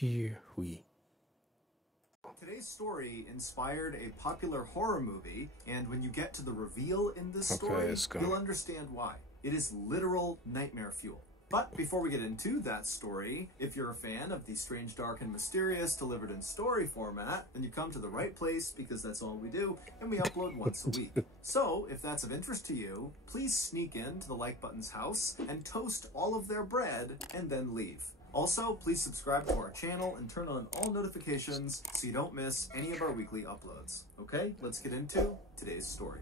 Here we. Today's story inspired a popular horror movie, and when you get to the reveal in this story, you'll understand why. It is literal nightmare fuel. But before we get into that story, if you're a fan of the strange, dark, and mysterious delivered in story format, then you come to the right place because that's all we do, and we upload once a week. So, if that's of interest to you, please sneak into the like button's house and toast all of their bread and then leave. Also, please subscribe to our channel and turn on all notifications so you don't miss any of our weekly uploads. Okay, let's get into today's story.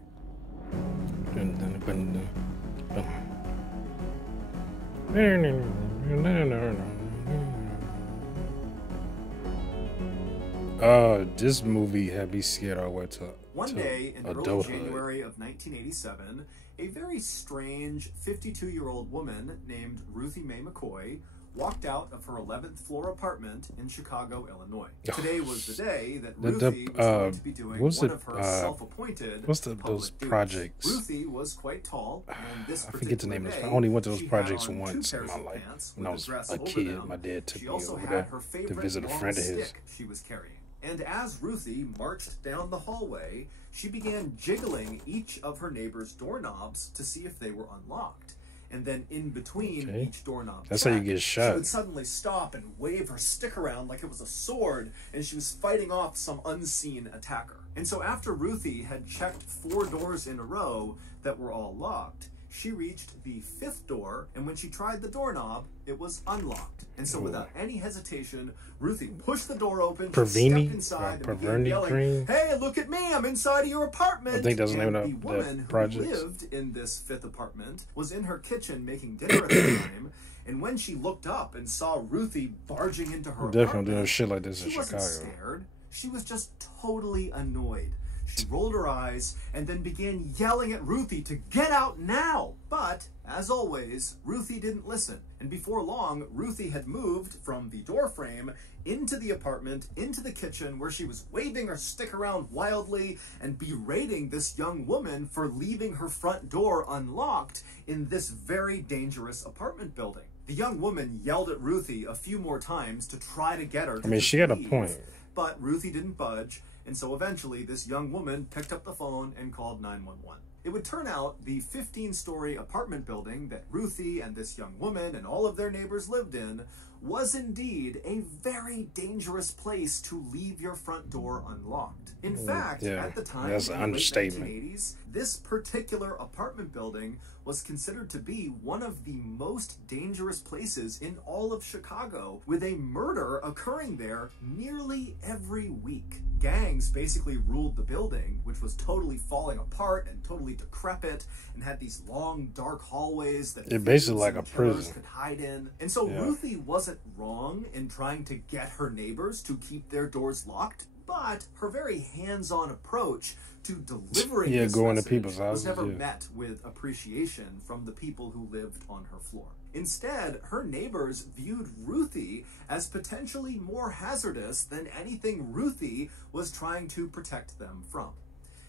This movie had me scared all the way to One day in early adulthood. January of 1987, a very strange 52-year-old woman named Ruthie Mae McCoy walked out of her 11th floor apartment in Chicago, Illinois. Today was the day that Ruthie was going to be doing one of her self-appointed those projects? Ruthie was quite tall, and this I forget the name of it. I only went to those projects once in my life. When I was a kid, my dad took me over there to visit a friend of his. She was carrying. And as Ruthie marched down the hallway, she began jiggling each of her neighbor's doorknobs to see if they were unlocked. And then in between each doorknob, that's how you get shot. She would suddenly stop and wave her stick around like it was a sword, and she was fighting off some unseen attacker. And so after Ruthie had checked 4 doors in a row that were all locked, she reached the 5th door, and when she tried the doorknob, it was unlocked. And so without any hesitation, Ruthie pushed the door open, stepped inside, and began yelling, "Hey, look at me, I'm inside of your apartment!" I think that's the name of the woman who lived in this 5th apartment was in her kitchen making dinner at the time, and when she looked up and saw Ruthie barging into her apartment, doing shit like this in she wasn't scared. She was just totally annoyed. She rolled her eyes and then began yelling at Ruthie to get out now. But, as always, Ruthie didn't listen. And before long, Ruthie had moved from the doorframe into the apartment, into the kitchen, where she was waving her stick around wildly and berating this young woman for leaving her front door unlocked in this very dangerous apartment building. The young woman yelled at Ruthie a few more times to try to get her to she had a leave, point. But Ruthie didn't budge. And so eventually, this young woman picked up the phone and called 911. It would turn out the 15-story apartment building that Ruthie and this young woman and all of their neighbors lived in was indeed a very dangerous place to leave your front door unlocked. In fact, at the time, that's an understatement. In the late 1980s, this particular apartment building was considered to be one of the most dangerous places in all of Chicago, with a murder occurring there nearly every week. Gangs basically ruled the building, which was totally falling apart and totally decrepit, and had these long, dark hallways that basically like a prison could hide in. And so Ruthie wasn't wrong in trying to get her neighbors to keep their doors locked, but her very hands-on approach to delivering this going message to people's houses, was never met with appreciation from the people who lived on her floor. Instead, her neighbors viewed Ruthie as potentially more hazardous than anything Ruthie was trying to protect them from.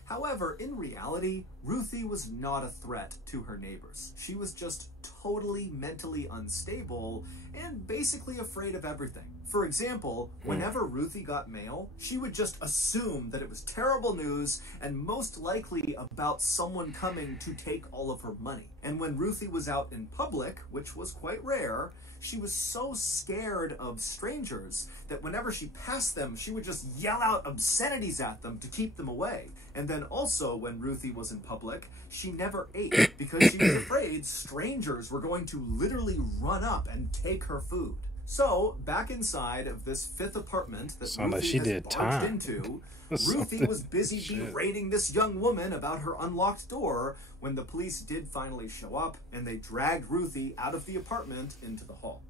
However, in reality, Ruthie was not a threat to her neighbors. She was just totally mentally unstable and basically afraid of everything. For example, whenever Ruthie got mail, she would just assume that it was terrible news and most likely about someone coming to take all of her money. And when Ruthie was out in public, which was quite rare, she was so scared of strangers that whenever she passed them, she would just yell out obscenities at them to keep them away. And then also, when Ruthie was in public, she never ate because she was afraid strangers were going to literally run up and take her food. So, back inside of this 5th apartment that Ruthie has barged into, Ruthie was busy berating this young woman about her unlocked door when the police did finally show up, and they dragged Ruthie out of the apartment into the hall.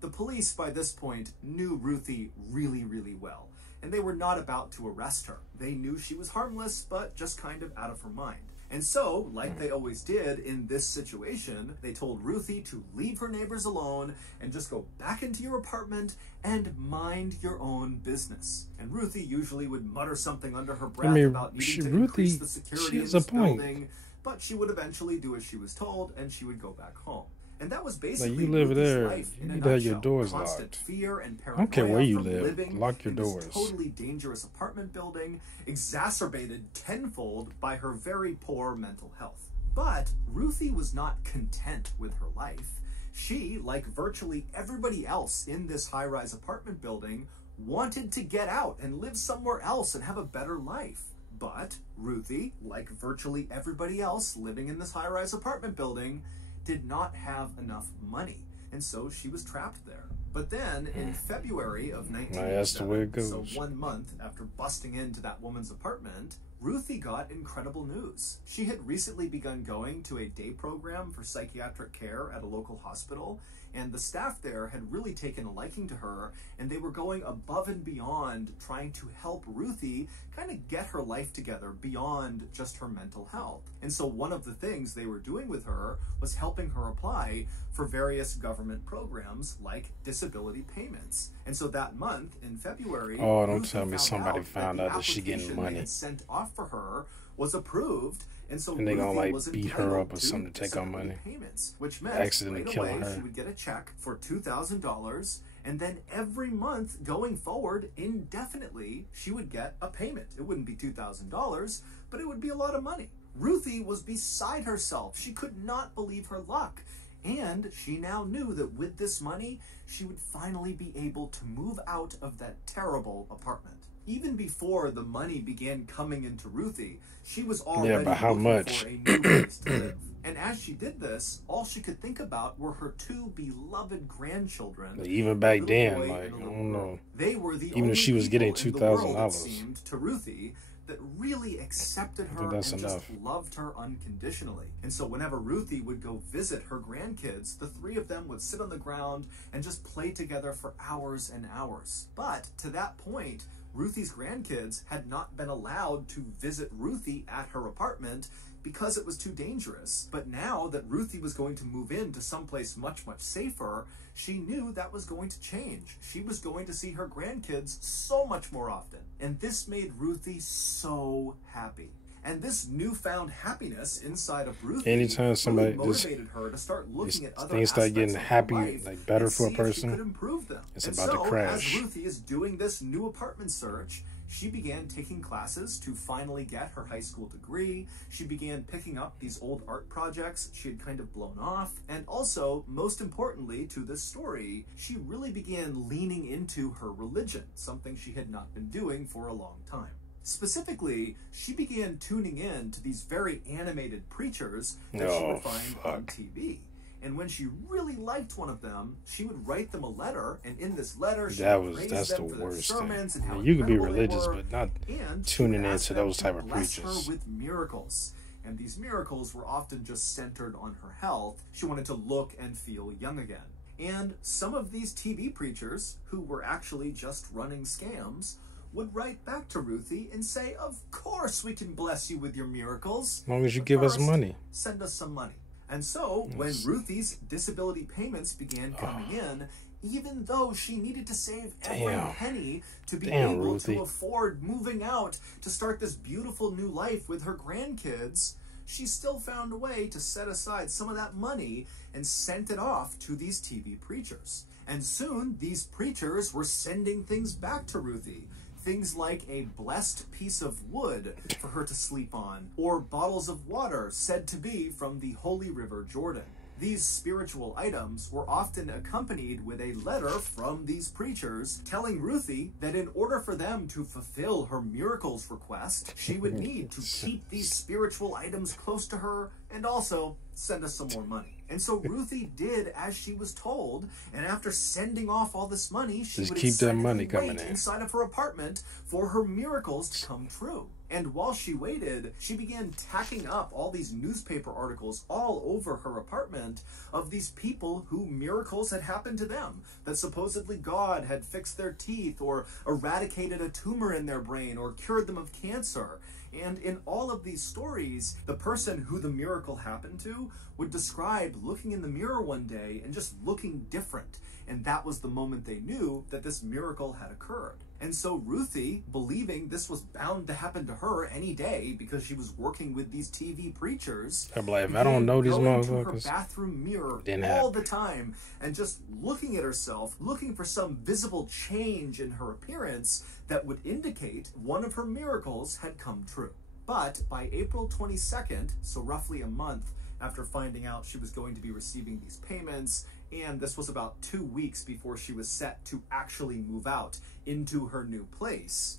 The police, by this point, knew Ruthie really, really well, and they were not about to arrest her. They knew she was harmless, but just kind of out of her mind. And so, like they always did in this situation, they told Ruthie to leave her neighbors alone and just go back into your apartment and mind your own business. And Ruthie usually would mutter something under her breath about needing to increase the security of this building, but she would eventually do as she was told and she would go back home. And that was Like, basically you live Ruthie's there, life you in a need to have your nutshell. doors Constant locked. fear and I don't care where paranoia you from live. living Lock your in this doors. totally dangerous apartment building, exacerbated tenfold by her very poor mental health. But Ruthie was not content with her life. She, like virtually everybody else in this high-rise apartment building, wanted to get out and live somewhere else and have a better life. But Ruthie, like virtually everybody else living in this high-rise apartment building, did not have enough money, and so she was trapped there. But then, in February of That's the way it 1987, goes. so 1 month after busting into that woman's apartment, Ruthie got incredible news. She had recently begun going to a day program for psychiatric care at a local hospital, and the staff there had really taken a liking to her, and they were going above and beyond trying to help Ruthie kind of get her life together beyond just her mental health. And so one of the things they were doing with her was helping her apply for various government programs like disability payments. And so that month, in February, Oh, don't Ruthie tell me somebody found out that she application getting they money. had sent off for her was approved, and so And they gonna, Ruthie like, was beat her entitled up or to something to take her disability money. payments, which meant Accident right killing away her. she would get a check for $2,000, and then every month going forward indefinitely she would get a payment. It wouldn't be $2,000, but it would be a lot of money. Ruthie was beside herself. She could not believe her luck. And she now knew that with this money, she would finally be able to move out of that terrible apartment. Even before the money began coming into Ruthie, she was already but how looking much? for a new place to live. And as she did this, all she could think about were her two beloved grandchildren. Even back a little then, boy like, and a I little don't girl. know. They were the Even only if she was people getting in the world, it $2,000. seemed to Ruthie, that really accepted I her think and that's just enough. loved her unconditionally. And so whenever Ruthie would go visit her grandkids, the three of them would sit on the ground and just play together for hours and hours. But to that point, Ruthie's grandkids had not been allowed to visit Ruthie at her apartment because it was too dangerous. But now that Ruthie was going to move into someplace much, much safer, she knew that was going to change. She was going to see her grandkids so much more often. And this made Ruthie so happy. And this newfound happiness inside of Ruthie Anytime somebody really motivated her to start looking at other things start getting aspects of her happy, life like better and for a see if she person, could improve them. it's And about to so, crash. as Ruthie is doing this new apartment search, she began taking classes to finally get her high school degree. She began picking up these old art projects she had kind of blown off. And also, most importantly to this story, she really began leaning into her religion, something she had not been doing for a long time. Specifically, she began tuning in to these very animated preachers that she would find on TV. And when she really liked one of them, she would write them a letter, and in this letter, she would praise that's them the for their worst sermons thing. and how You could be incredible they religious, were, but not and she tuning would ask into them those to type of bless preachers. her with miracles. And these miracles were often just centered on her health. She wanted to look and feel young again. And some of these TV preachers, who were actually just running scams, would write back to Ruthie and say, "Of course we can bless you with your miracles. As long as you But give us first, money." Send us some money." And so, when Ruthie's disability payments began coming in, even though she needed to save every penny to be able Ruthie. to afford moving out to start this beautiful new life with her grandkids, she still found a way to set aside some of that money and sent it off to these TV preachers. And soon, these preachers were sending things back to Ruthie. Things like a blessed piece of wood for her to sleep on, or bottles of water said to be from the holy river Jordan. These spiritual items were often accompanied with a letter from these preachers telling Ruthie that in order for them to fulfill her miracles request, she would need to keep these spiritual items close to her and also send us some more money. And so Ruthie did as she was told, and after sending off all this money, she Just would keep that money excitedly coming wait in. inside of her apartment for her miracles to come true. And while she waited, she began tacking up all these newspaper articles all over her apartment of these people who miracles had happened to them, that supposedly God had fixed their teeth or eradicated a tumor in their brain or cured them of cancer. And in all of these stories, the person who the miracle happened to would describe looking in the mirror one day and just looking different. And that was the moment they knew that this miracle had occurred. And so Ruthie, believing this was bound to happen to her any day because she was working with these TV preachers, I'm like, if I don't know these motherfuckers, her bathroom mirror didn't all the time and just looking at herself, looking for some visible change in her appearance that would indicate one of her miracles had come true. But by April 22nd, so roughly a month after finding out she was going to be receiving these payments, and this was about 2 weeks before she was set to actually move out into her new place,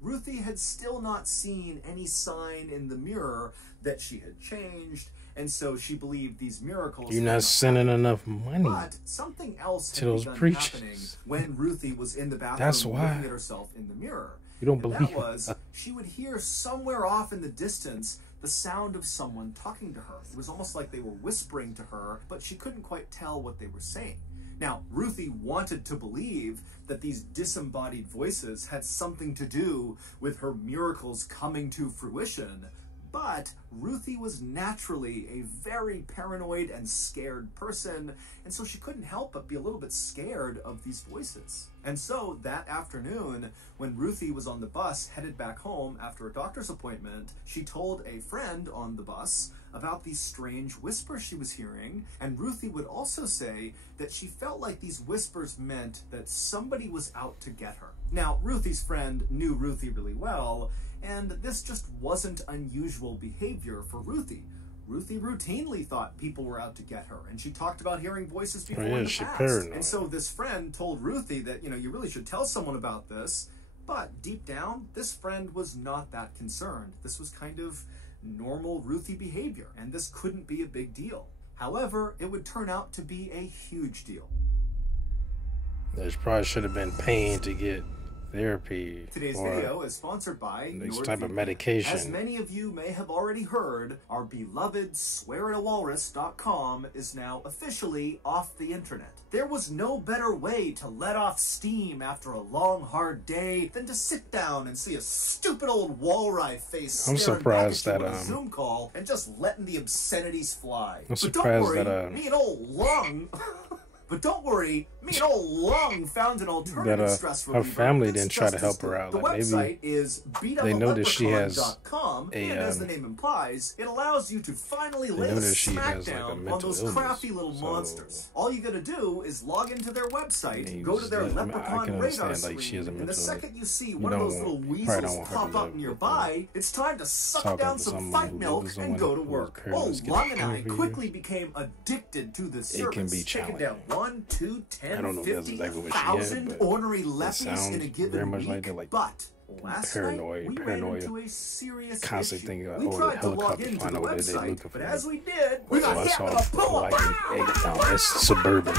Ruthie had still not seen any sign in the mirror that she had changed, and so she believed these miracles. You're not sending enough money. But something else to had those begun preachers. happening when Ruthie was in the bathroom That's why. looking at herself in the mirror. You don't And believe that was, she would hear somewhere off in the distance the sound of someone talking to her. It was almost like they were whispering to her, but she couldn't quite tell what they were saying. Now, Ruthie wanted to believe that these disembodied voices had something to do with her miracles coming to fruition, but Ruthie was naturally a very paranoid and scared person, and so she couldn't help but be a little bit scared of these voices. And so that afternoon, when Ruthie was on the bus headed back home after a doctor's appointment, she told a friend on the bus about these strange whispers she was hearing, and Ruthie would also say that she felt like these whispers meant that somebody was out to get her. Now, Ruthie's friend knew Ruthie really well, and this just wasn't unusual behavior for Ruthie. Ruthie routinely thought people were out to get her, and she talked about hearing voices before in the past. Paranoid. And so this friend told Ruthie that, you really should tell someone about this, but deep down, this friend was not that concerned. This was kind of normal Ruthie behavior, and this couldn't be a big deal. However, it would turn out to be a huge deal. They probably should have been paying to get therapy. Today's video is sponsored by this type of medication. As many of you may have already heard, our beloved swearatawalrus.com is now officially off the internet. There was no better way to let off steam after a long, hard day than to sit down and see a stupid old walleye face I'm surprised back at you that on a Zoom call and just letting the obscenities fly. I'm surprised that me and old Lung But don't worry, me and old Lung found an alternative stress reliever. Her family didn't try to help her out. The website is they know that she has beatupaleprechaun.com, and as the name implies, it allows you to finally lay a smackdown on those crafty little monsters. All you gotta do is log into their website, go to their leprechaun radar screen, and the second you see one of those little weasels pop up nearby, it's time to suck down some fight milk and go to work. Old Lung and I quickly became addicted to this service, taking down 1, 2, 10, 50,000 ornery leppies in a given week. But last night, we ran into a serious issue. We tried to log into the website, but as we did, we got hit with a pull-up. That's suburban.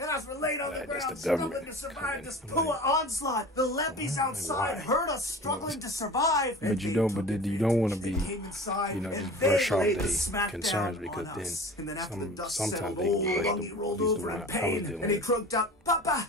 And as we laid on the ground, struggling to survive this pull onslaught, the leppies outside heard us struggling to survive. But you don't want to be, just brush off their concerns, because then sometimes they get ready to rolled over in pain, and he croaked out, "Papa,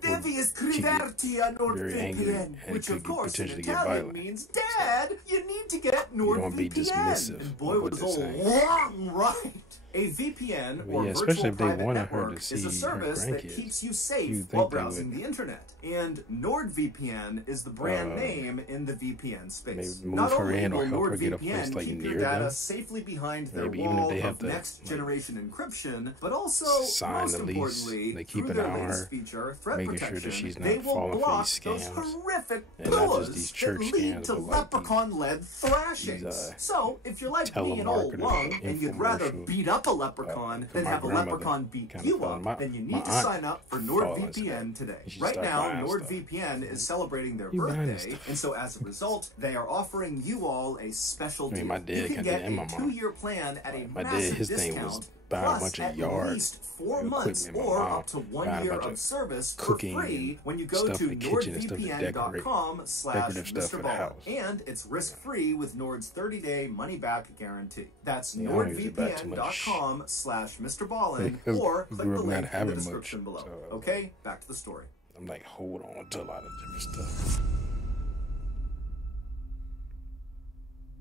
devi iscriverti a NordVPN," which of course in Italian means, "Dad, you need to get NordVPN." And boy, was old Lung right. A VPN, or virtual private network, is a service that keeps you safe while browsing the internet. And NordVPN is the brand name in the VPN space. Not only will NordVPN keep your data safely behind their wall of next-generation encryption, but also, most importantly, through their latest feature, threat protection, they will block those horrific pullas that lead to leprechaun-led thrashings. So, if you're like me and old Lung, and you'd rather beat up a leprechaun than have a leprechaun beat you up, then you need to sign up for NordVPN today. Right now, NordVPN is celebrating their birthday, and so as a result, they are offering you all a special deal. You can get a 2-year plan at a massive discount, plus at least 4 months or up to 1 year of service for free when you go to nordvpn.com/MrBalling. And it's risk-free with Nord's 30-day money-back guarantee. That's nordvpn.com/MrBalling, or click the link in the description below. Okay, back to the story. I'm like, hold on to a lot of different stuff.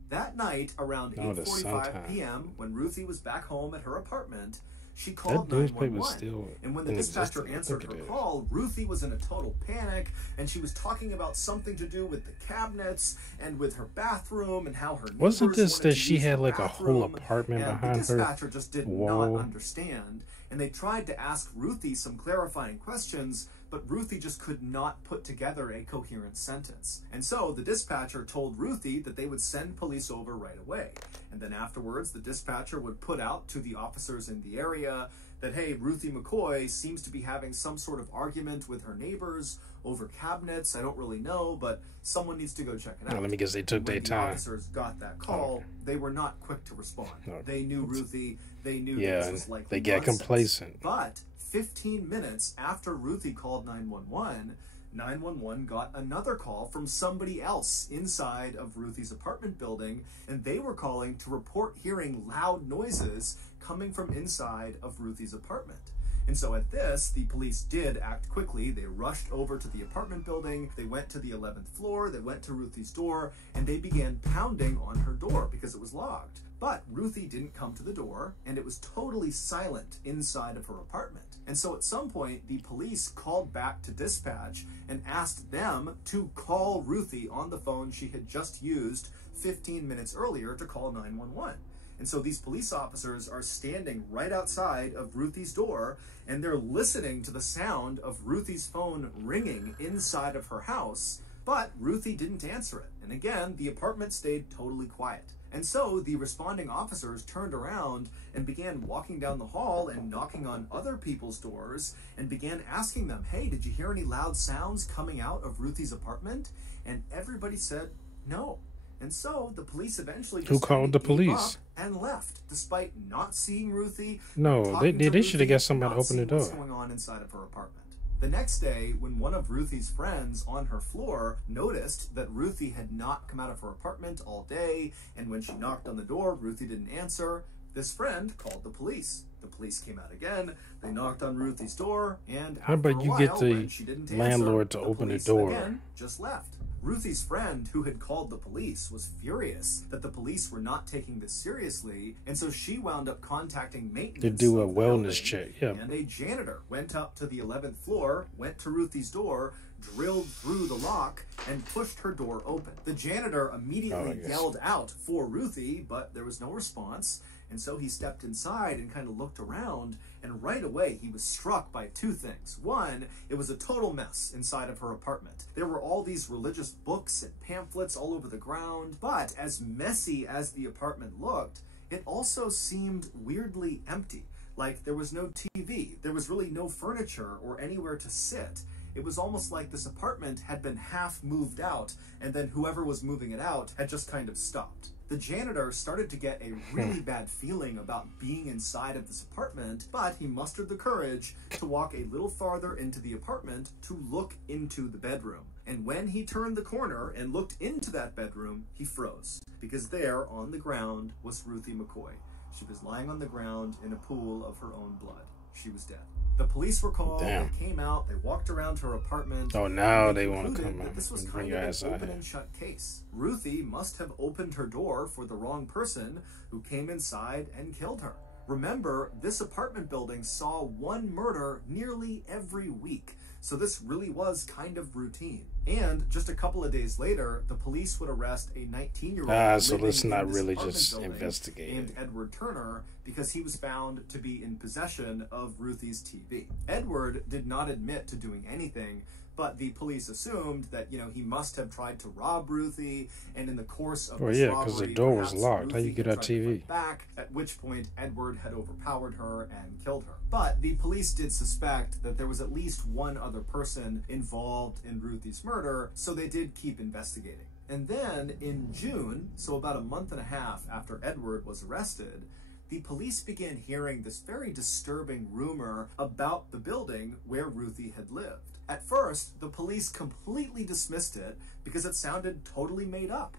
That night, around 8:45 p.m., when Ruthie was back home at her apartment, She called That newspaper 911. still And when the in dispatcher existence. answered her call, Ruthie was in a total panic, and she was talking about something to do with the cabinets and with her bathroom and how her neighbors Wasn't this wanted that to she use had her like a whole bathroom, apartment and behind the her dispatcher just did wall? not understand. And they tried to ask Ruthie some clarifying questions, but Ruthie just could not put together a coherent sentence. And so the dispatcher told Ruthie that they would send police over right away. And then afterwards, the dispatcher would put out to the officers in the area that, hey, Ruthie McCoy seems to be having some sort of argument with her neighbors over cabinets. I don't really know, but someone needs to go check it out. Well, let me guess, they took their time. When the officers got that call, they were not quick to respond. They knew Ruthie. They knew that this was likely they get nonsense. complacent. But 15 minutes after Ruthie called 911, 911 got another call from somebody else inside of Ruthie's apartment building, and they were calling to report hearing loud noises coming from inside of Ruthie's apartment. And so at this, the police did act quickly. They rushed over to the apartment building. They went to the 11th floor. They went to Ruthie's door, and they began pounding on her door because it was locked. But Ruthie didn't come to the door, and it was totally silent inside of her apartment. And so at some point, the police called back to dispatch and asked them to call Ruthie on the phone she had just used 15 minutes earlier to call 911. And so these police officers are standing right outside of Ruthie's door, and they're listening to the sound of Ruthie's phone ringing inside of her house, but Ruthie didn't answer it. And again, the apartment stayed totally quiet. And so the responding officers turned around and began walking down the hall and knocking on other people's doors and began asking them, hey, did you hear any loud sounds coming out of Ruthie's apartment? And everybody said no. And so the police eventually just Who called the police? And left, despite not seeing Ruthie. No, they should have got somebody to open the door. What's going on inside of her apartment. The next day, when one of Ruthie's friends on her floor noticed that Ruthie had not come out of her apartment all day, and when she knocked on the door, Ruthie didn't answer, this friend called the police. The police came out again, they knocked on Ruthie's door, and after How about a you while, get the when she didn't landlord answer, to open the police door? Again, just left. Ruthie's friend, who had called the police, was furious that the police were not taking this seriously, and so she wound up contacting maintenance To do a of the wellness building, check, yeah. and a janitor went up to the 11th floor, went to Ruthie's door, drilled through the lock, and pushed her door open. The janitor immediately yelled out for Ruthie, but there was no response, and so he stepped inside and kind of looked around, and right away he was struck by two things. One, it was a total mess inside of her apartment. There were all these religious books and pamphlets all over the ground, but as messy as the apartment looked, it also seemed weirdly empty. Like there was no TV, there was really no furniture or anywhere to sit. It was almost like this apartment had been half moved out, and then whoever was moving it out had just kind of stopped. The janitor started to get a really bad feeling about being inside of this apartment, but he mustered the courage to walk a little farther into the apartment to look into the bedroom. And when he turned the corner and looked into that bedroom, he froze, because there on the ground was Ruthie McCoy. She was lying on the ground in a pool of her own blood. She was dead. The police were called, they came out, they walked around her apartment. Oh, now they want to come out. This was kind of an open and shut case. Ruthie must have opened her door for the wrong person who came inside and killed her. Remember, this apartment building saw one murder nearly every week. So this really was kind of routine. And just a couple of days later, the police would arrest a 19-year-old so let's not really just investigate named Edward Turner because he was found to be in possession of Ruthie's TV. Edward did not admit to doing anything, but the police assumed that, you know, he must have tried to rob Ruthie, and in the course of this robbery, because the door was locked. How you get her TV? Back, at which point Edward had overpowered her and killed her. But the police did suspect that there was at least one other person involved in Ruthie's murder, so they did keep investigating. And then in June, so about a month and a half after Edward was arrested, the police began hearing this very disturbing rumor about the building where Ruthie had lived. At first, the police completely dismissed it because it sounded totally made up.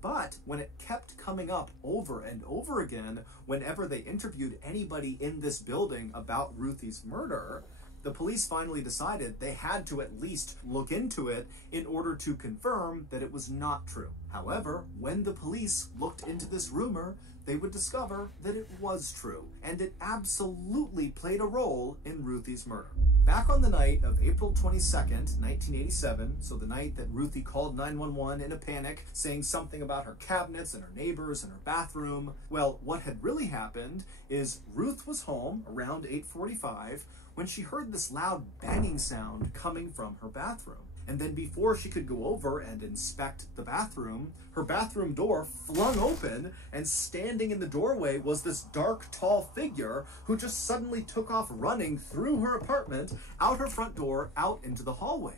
But when it kept coming up over and over again, whenever they interviewed anybody in this building about Ruthie's murder, the police finally decided they had to at least look into it in order to confirm that it was not true. However, when the police looked into this rumor, they would discover that it was true, and it absolutely played a role in Ruthie's murder. Back on the night of April 22nd, 1987, so the night that Ruthie called 911 in a panic, saying something about her cabinets and her neighbors and her bathroom, well, what had really happened is Ruth was home around 8:45 when she heard this loud banging sound coming from her bathroom. And then before she could go over and inspect the bathroom, her bathroom door flung open, and standing in the doorway was this dark, tall figure who just suddenly took off running through her apartment, out her front door, out into the hallway.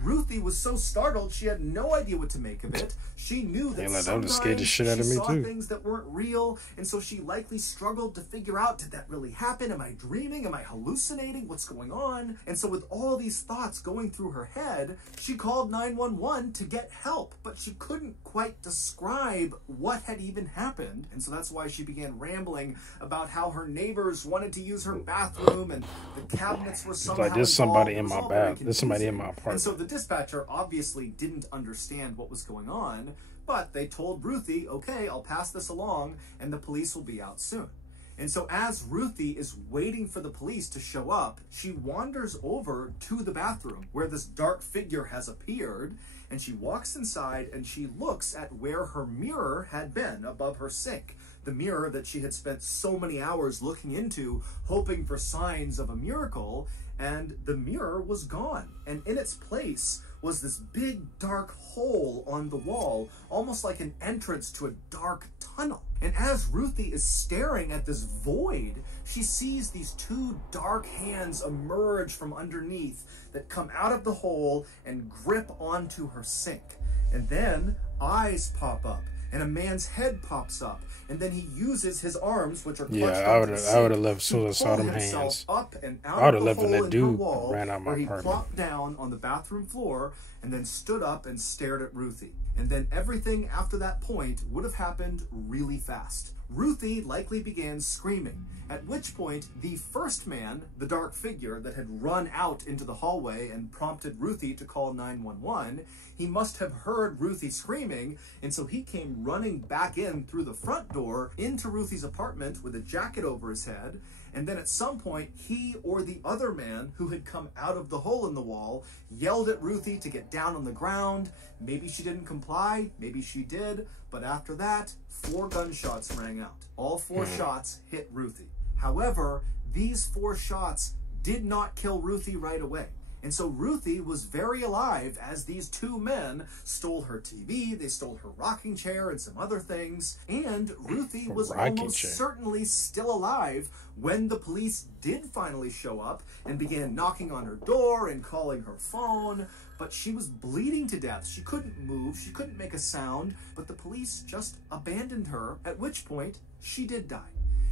Ruthie was so startled she had no idea what to make of it. She knew that sometimes she saw things that weren't real, and so she likely struggled to figure out, did that really happen? Am I dreaming? Am I hallucinating? What's going on? And so with all these thoughts going through her head, she called 911 to get help, but she couldn't quite describe what had even happened. And so that's why she began rambling about how her neighbors wanted to use her bathroom and the cabinets were somehow like, there's somebody in my bath. There's somebody in my apartment. And so the dispatcher obviously didn't understand what was going on, but they told Ruthie, okay, I'll pass this along and the police will be out soon. And so as Ruthie is waiting for the police to show up, she wanders over to the bathroom where this dark figure has appeared, and she walks inside and she looks at where her mirror had been above her sink. The mirror that she had spent so many hours looking into, hoping for signs of a miracle, and the mirror was gone. And in its place was this big dark hole on the wall, almost like an entrance to a dark tunnel. And as Ruthie is staring at this void, she sees these two dark hands emerge from underneath that come out of the hole and grip onto her sink. And then eyes pop up, and a man's head pops up, and then he uses his arms, which are clutched onto the sink, I would have left as soon as I saw them hands. Up and out I would have of the left when hole that in her dude wall, ran out my where he apartment. plopped down on the bathroom floor and then stood up and stared at Ruthie. And then everything after that point would have happened really fast. Ruthie likely began screaming, at which point the first man, the dark figure that had run out into the hallway and prompted Ruthie to call 911, he must have heard Ruthie screaming, and so he came running back in through the front door into Ruthie's apartment with a jacket over his head. And then at some point, he or the other man who had come out of the hole in the wall yelled at Ruthie to get down on the ground. Maybe she didn't comply, maybe she did, but after that, 4 gunshots rang out. All 4 shots hit Ruthie. However, these 4 shots did not kill Ruthie right away. And so Ruthie was very alive as these 2 men stole her TV, they stole her rocking chair and some other things, and Ruthie was almost certainly still alive when the police did finally show up and began knocking on her door and calling her phone. But she was bleeding to death. She couldn't move, she couldn't make a sound, but the police just abandoned her, at which point she did die.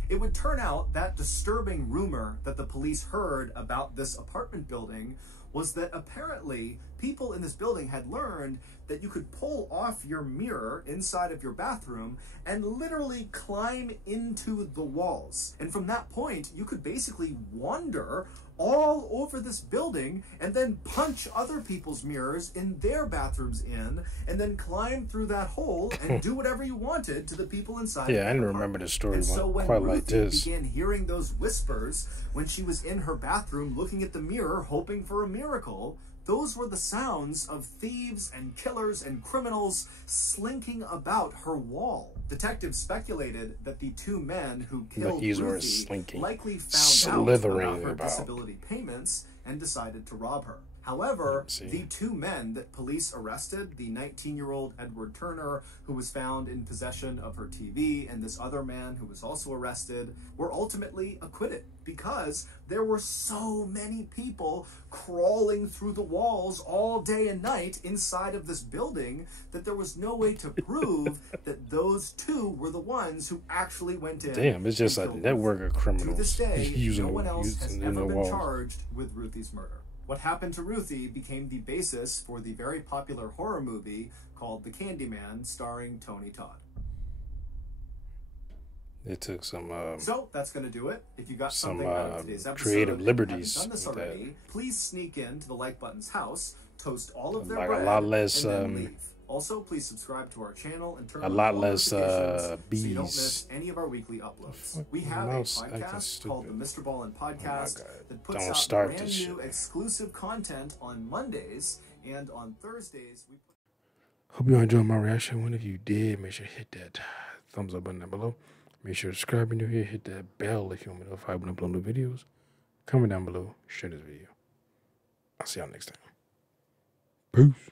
It would turn out that disturbing rumor that the police heard about this apartment building was that apparently people in this building had learned that you could pull off your mirror inside of your bathroom and literally climb into the walls. And from that point, you could basically wander all over this building and then punch other people's mirrors in their bathrooms in, and then climb through that hole and do whatever you wanted to the people inside. Yeah, I didn't remember the story so when quite Ruthie like this. began hearing those whispers when she was in her bathroom looking at the mirror hoping for a miracle, those were the sounds of thieves and killers and criminals slinking about her wall. Detectives speculated that the 2 men who killed Ruthie likely found out about her disability payments and decided to rob her. However, the 2 men that police arrested, the 19-year-old Edward Turner, who was found in possession of her TV, and this other man who was also arrested, were ultimately acquitted because there were so many people crawling through the walls all day and night inside of this building that there was no way to prove that those 2 were the ones who actually went in. Damn, it's just a network of criminals. To this day, no one else has ever been charged with Ruthie's murder. What happened to Ruthie became the basis for the very popular horror movie called The Candyman, starring Tony Todd. It took some so that's going to do it. If you got something out of today's episode, creative liberties. Done this already, please sneak into the like button's house, toast all of their like bread, a lot less, and then leave. Also, please subscribe to our channel and turn a on lot all less notifications bees. so you don't miss any of our weekly uploads. We have a podcast called the Mr. Ballin Podcast that puts out brand new exclusive content on Mondays, and on Thursdays we put... Hope you enjoyed my reaction. One of you did, make sure to hit that thumbs up button down below. Make sure to subscribe if you're new here. Hit that bell if you want me to notify when I upload new videos. Comment down below. Share this video. I'll see y'all next time. Peace.